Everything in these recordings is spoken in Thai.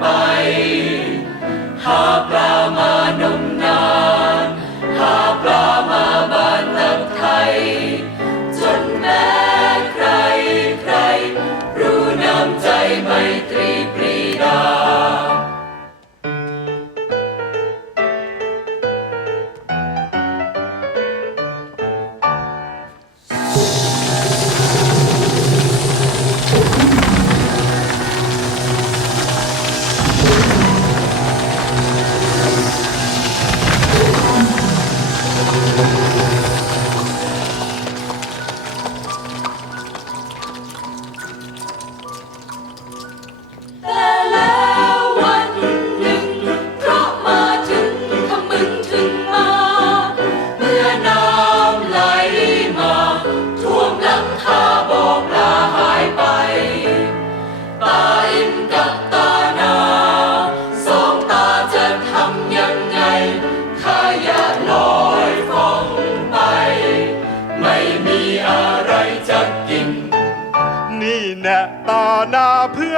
Bye.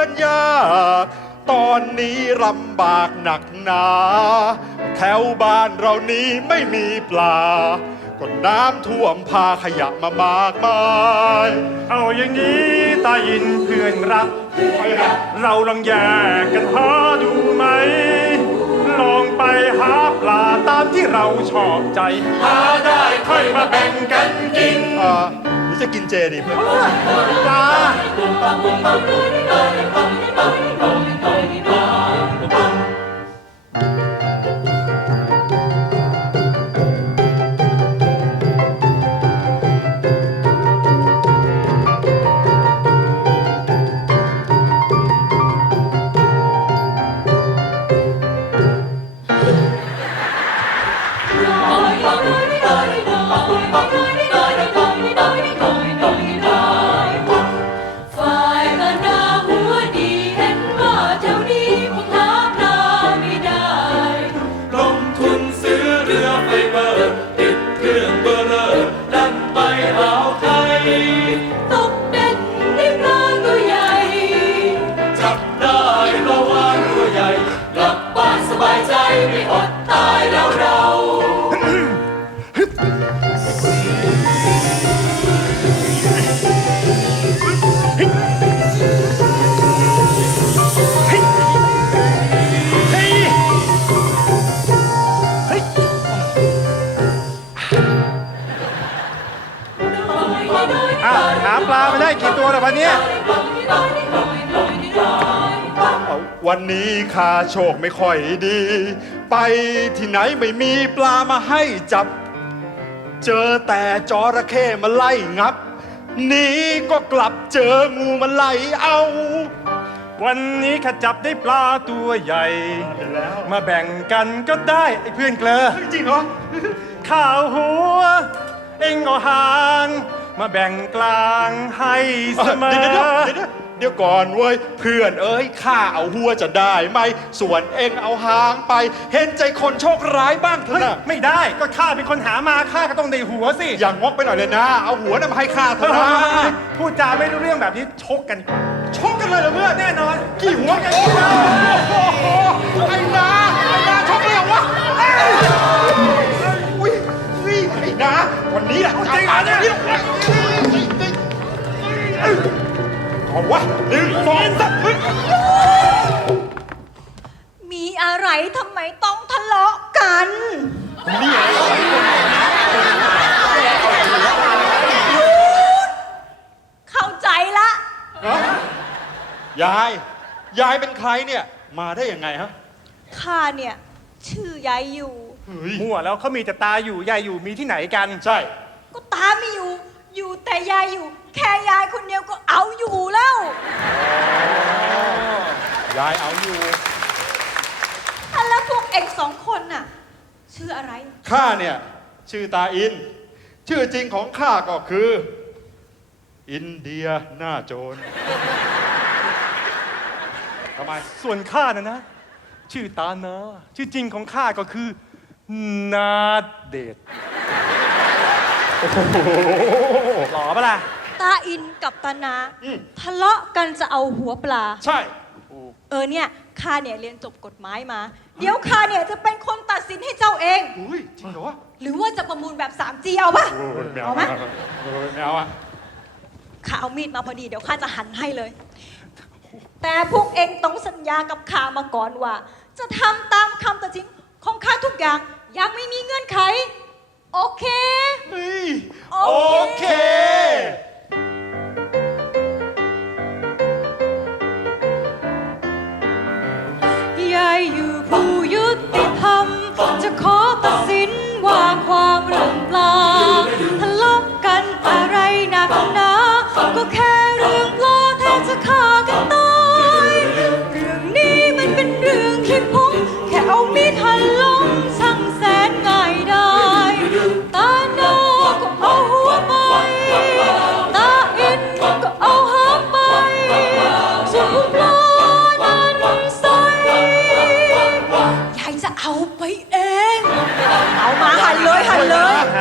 นี่แน่ตาหน้าเพื่อนยากตอนนี้ลำบากหนักหนา แถวบ้านเรานี้ไม่มีปลา ก็น้ำท่วมพาขยะมามากมาย เอาอย่างนี้ตายินเพื่อนรัก เราลองแยกกันหาดูไหม ลองไปหาปลาตามที่เราชอบใจ หาได้ค่อยมาแบ่งกันกินอ่าห รือจะกินเจดิเพื่อน ปลา อ้าวหาปลามาได้กี่ตัวแล้ววันเนี้ยวันนี้ข้าโชคไม่ค่อยดี ไปที่ไหนไม่มีปลามาให้จับ เจอแต่จระเข้มาไล่งับหนี้ก็กลับเจองูมาไล่เอา วันนี้ข้าจับได้ปลาตัวใหญ่เห็นแล้วมาแบ่งกันก็ได้ไอ้เพื่อนเกลอจริงเหรอข้าวหัว เอ็งเอาหาง มาแบ่งกลางให้เสมอ เดี๋ยวเดี๋ยวเดี๋ยวเดี๋ยวเดี๋ยวก่อนเว้ยเพื่อนเอ้ยข้าเอาหัวจะได้ไหมส่วนเองเอาหางไป เห็นใจคนโชคร้ายบ้างเถเฮ้อะยนะไม่ได้ก็ข้าเป็นคนหามาข้าก็ต้องได้หัวสิอย่างงกไปหน่อยเลยนะ เอาหัวน่ะมาให้ข้าเถเฮ้อะนะยพูดจาไม่รู้เรื่องแบบนี้ชกกันดีกว่าชกกันเลยเหรอเพื่อนแน่นอนกี่หัวกันเนี่ยโอ้โหไอ้นาไอ้นาชกเลยเหรอวะเอ้ยอุ้ยอุ้ยไอ้นาวันนี้แหละจะมาเนี่ย เอาวะหนึ่งสองสามเฮ้ยมีอะไรทำไมต้องทะเลาะกัน นี่ไงเข้าใจละยาย ยายเป็นใครเนี่ย มาได้ยังไงฮะข้าเนี่ย ชื่อยายอยู่ เฮ้ยมั่วแล้วเขามีแต่ตาอยู่ยายอยู่มีที่ไหนกัน ใช่ ก็ตาไม่อยู่ อยู่แต่ยายอยู่ แค่ยายคนเดียวก็เอาอยู่แล้ว ยายเอาอยู่อะแล้วพวกเอกสองคนน่ะ ชื่ออะไร ข้าเนี่ย ชื่อตาอิน ชื่อจริงของข้าก็คือ อินเดียหน้าโจรทำไม ส่วนข้านะนะ ชื่อตานา ชื่อจริงของข้าก็คือ นาเดชน์หล่อปะล่ะ ตาอินกับตานาอืม ทะเลาะกันจะเอาหัวปลา ใช่ เออเนี่ยข้าเนี่ยเรียนจบกฎหมายมา เดี๋ยวข้าเนี่ยจะเป็นคนตัดสินให้เจ้าเอง อุ้ยจริงเหรอวะหรือว่าจะประมูลแบบ 3G เอาปะโอ้ยไม่เอาเอาไหมโอ้ยไม่เอาอะข้าเอามีดมาพอดีเดี๋ยวข้าจะหั่นให้เลย แต่พวกเองต้องสัญญากับข้ามาก่อนว่า จะทำตามคำตัดสินของข้าทุกอย่างยังไม่มีเงื่อนไข โอเค เฮ้ยโอโอเค ติ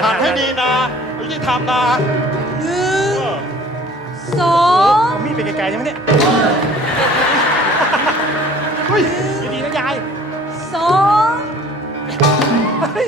ทำให้ดีนะยุติธรทำนะหนึ่งสองมีดไปไกลๆใช่ไหมเนี่ยเฮ้ยดีๆนะยายสอง เฮ้ย